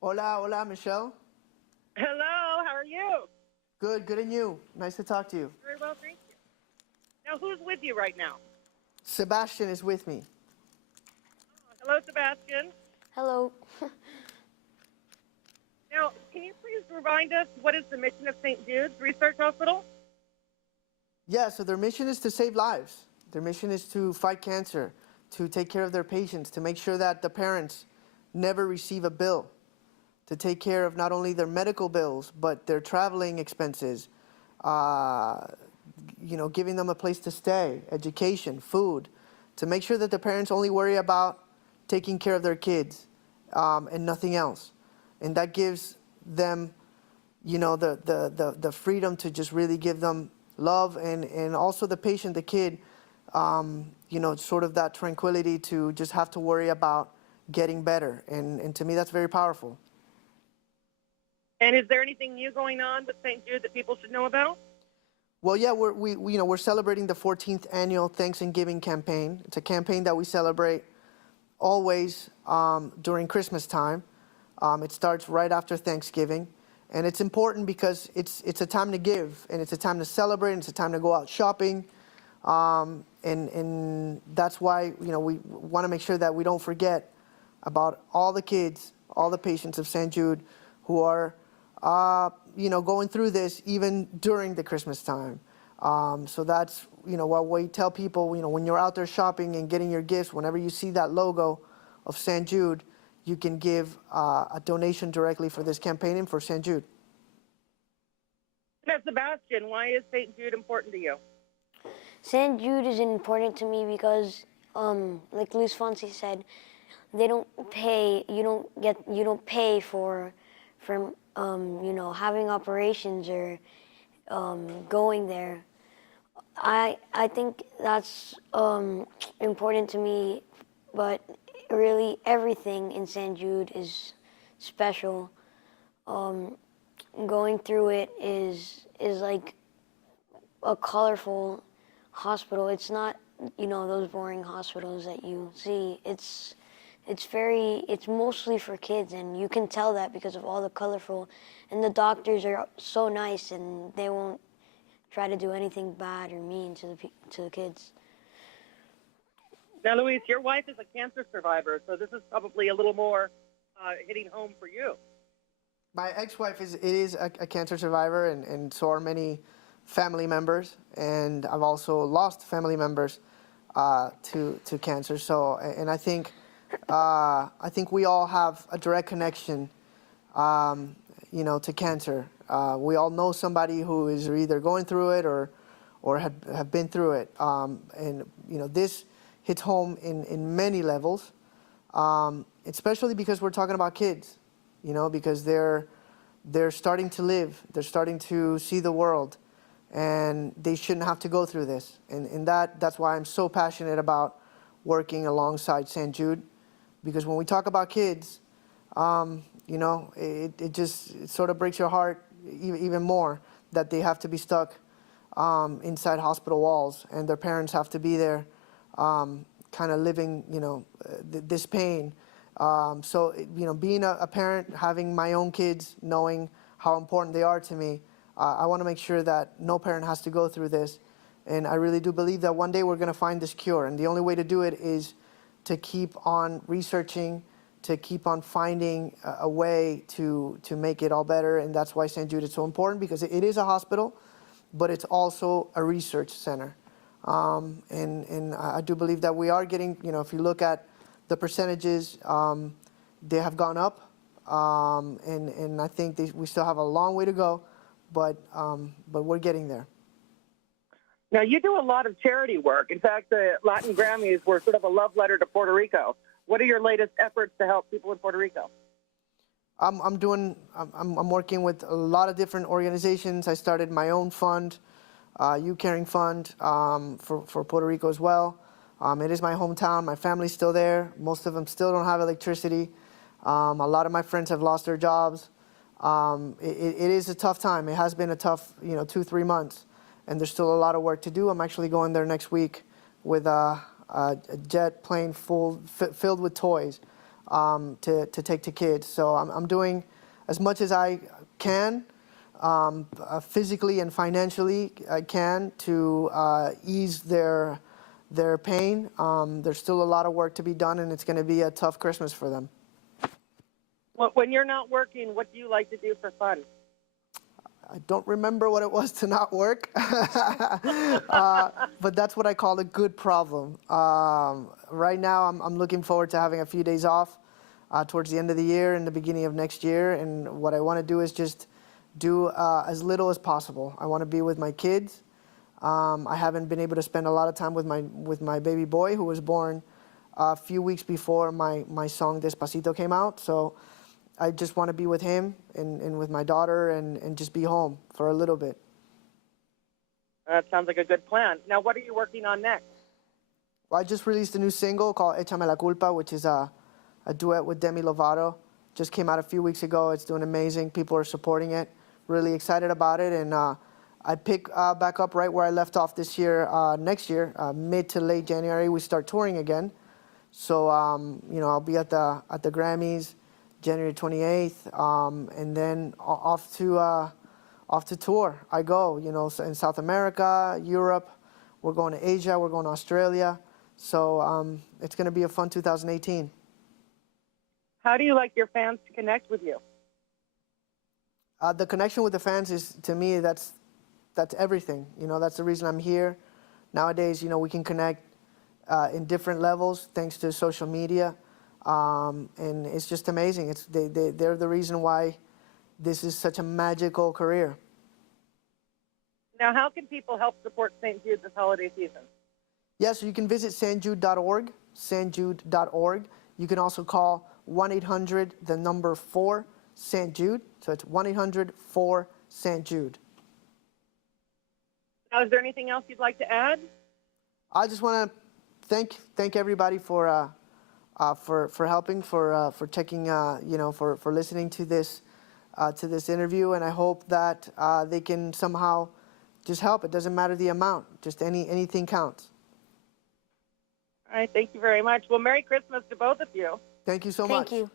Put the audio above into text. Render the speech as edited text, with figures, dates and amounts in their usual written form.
Hola, hola, Michelle. Hello, how are you? Good, good, and you? Nice to talk to you. Very well, thank you. Now, who's with you right now? Sebastian is with me. Hello, Sebastian. Hello. Now, can you please remind us what is the mission of St. Jude's Research Hospital? Yeah, so their mission is to save lives. Their mission is to fight cancer, to take care of their patients, to make sure that the parents never receive a bill, to take care of not only their medical bills, but their traveling expenses, giving them a place to stay, education, food, to make sure that the parents only worry about taking care of their kids and nothing else. And that gives them, the freedom to just really give them love and also the patient, the kid, sort of that tranquility to just have to worry about getting better. And to me, that's very powerful. And is there anything new going on with St. Jude that people should know about? Well, yeah, we're celebrating the 14th annual Thanksgiving campaign. It's a campaign that we celebrate always during Christmas time. It starts right after Thanksgiving, and it's important because it's a time to give, and it's a time to celebrate, and it's a time to go out shopping, and that's why we want to make sure that we don't forget about all the kids, all the patients of St. Jude who are going through this even during the Christmas time. So that's what we tell people. When you're out there shopping and getting your gifts, whenever you see that logo of St. Jude, you can give a donation directly for this campaign and for St. Jude. Now, Sebastian, why is St. Jude important to you? St. Jude is important to me because, like Luis Fonsi said, they don't pay. You don't pay for having operations or going there. I think that's important to me, but really everything in St. Jude is special. Going through it is like a colorful hospital. It's not those boring hospitals that you see. It's mostly for kids, and you can tell that because of all the colorful, and the doctors are so nice, and they won't try to do anything bad or mean to the kids. Now, Luis, your wife is a cancer survivor, so this is probably a little more hitting home for you. My ex-wife is a cancer survivor, and so are many family members, and I've also lost family members to cancer. So, and I think we all have a direct connection, to cancer. We all know somebody who is either going through it or have been through it, and this hits home in many levels, especially because we're talking about kids, because they're starting to live, they're starting to see the world, and they shouldn't have to go through this. And that's why I'm so passionate about working alongside St. Jude, because when we talk about kids, it sort of breaks your heart even more that they have to be stuck inside hospital walls, and their parents have to be there kind of living, this pain. So, being a parent, having my own kids, knowing how important they are to me, I want to make sure that no parent has to go through this. And I really do believe that one day we're going to find this cure. And the only way to do it is to keep on researching, to keep on finding a way to make it all better. And that's why St. Jude is so important, because it is a hospital, but it's also a research center. And I do believe that we are getting, if you look at the percentages, they have gone up. And I think we still have a long way to go, but we're getting there. Now, you do a lot of charity work. In fact, the Latin Grammys were sort of a love letter to Puerto Rico. What are your latest efforts to help people in Puerto Rico? I'm working with a lot of different organizations. I started my own fund, You Caring Fund, for Puerto Rico as well. It is my hometown. My family's still there. Most of them still don't have electricity. A lot of my friends have lost their jobs. It is a tough time. It has been a tough, 2-3 months, and there's still a lot of work to do. I'm actually going there next week with a jet plane filled with toys to take to kids. So I'm doing as much as I can, physically and financially I can, to ease their pain. There's still a lot of work to be done, and it's going to be a tough Christmas for them. When you're not working, what do you like to do for fun? I don't remember what it was to not work, but that's what I call a good problem. Right now, I'm looking forward to having a few days off towards the end of the year and the beginning of next year. And what I want to do is just do as little as possible. I want to be with my kids. I haven't been able to spend a lot of time with my baby boy, who was born a few weeks before my song Despacito came out. So I just want to be with him and with my daughter and just be home for a little bit. That sounds like a good plan. Now, what are you working on next? Well, I just released a new single called Échame la Culpa, which is a duet with Demi Lovato. Just came out a few weeks ago. It's doing amazing. People are supporting it. Really excited about it. And I pick back up right where I left off this year. Next year, mid to late January, we start touring again. So, I'll be at the Grammys January 28th, and then off to tour. I go, in South America, Europe. We're going to Asia. We're going to Australia. So it's going to be a fun 2018. How do you like your fans to connect with you? The connection with the fans is, to me, that's everything. That's the reason I'm here. Nowadays, we can connect in different levels thanks to social media. And it's just amazing. They're the reason why this is such a magical career. Now, how can people help support St. Jude this holiday season? Yeah, so you can visit stjude.org, stjude.org. You can also call 1-800, the number 4, St. Jude. So it's 1-800-4-St. Jude. Now, is there anything else you'd like to add? I just want to thank everybody for helping, for checking, for listening to this interview, and I hope that they can somehow just help. It doesn't matter the amount; just anything counts. All right, thank you very much. Well, Merry Christmas to both of you. Thank you so much. Thank you.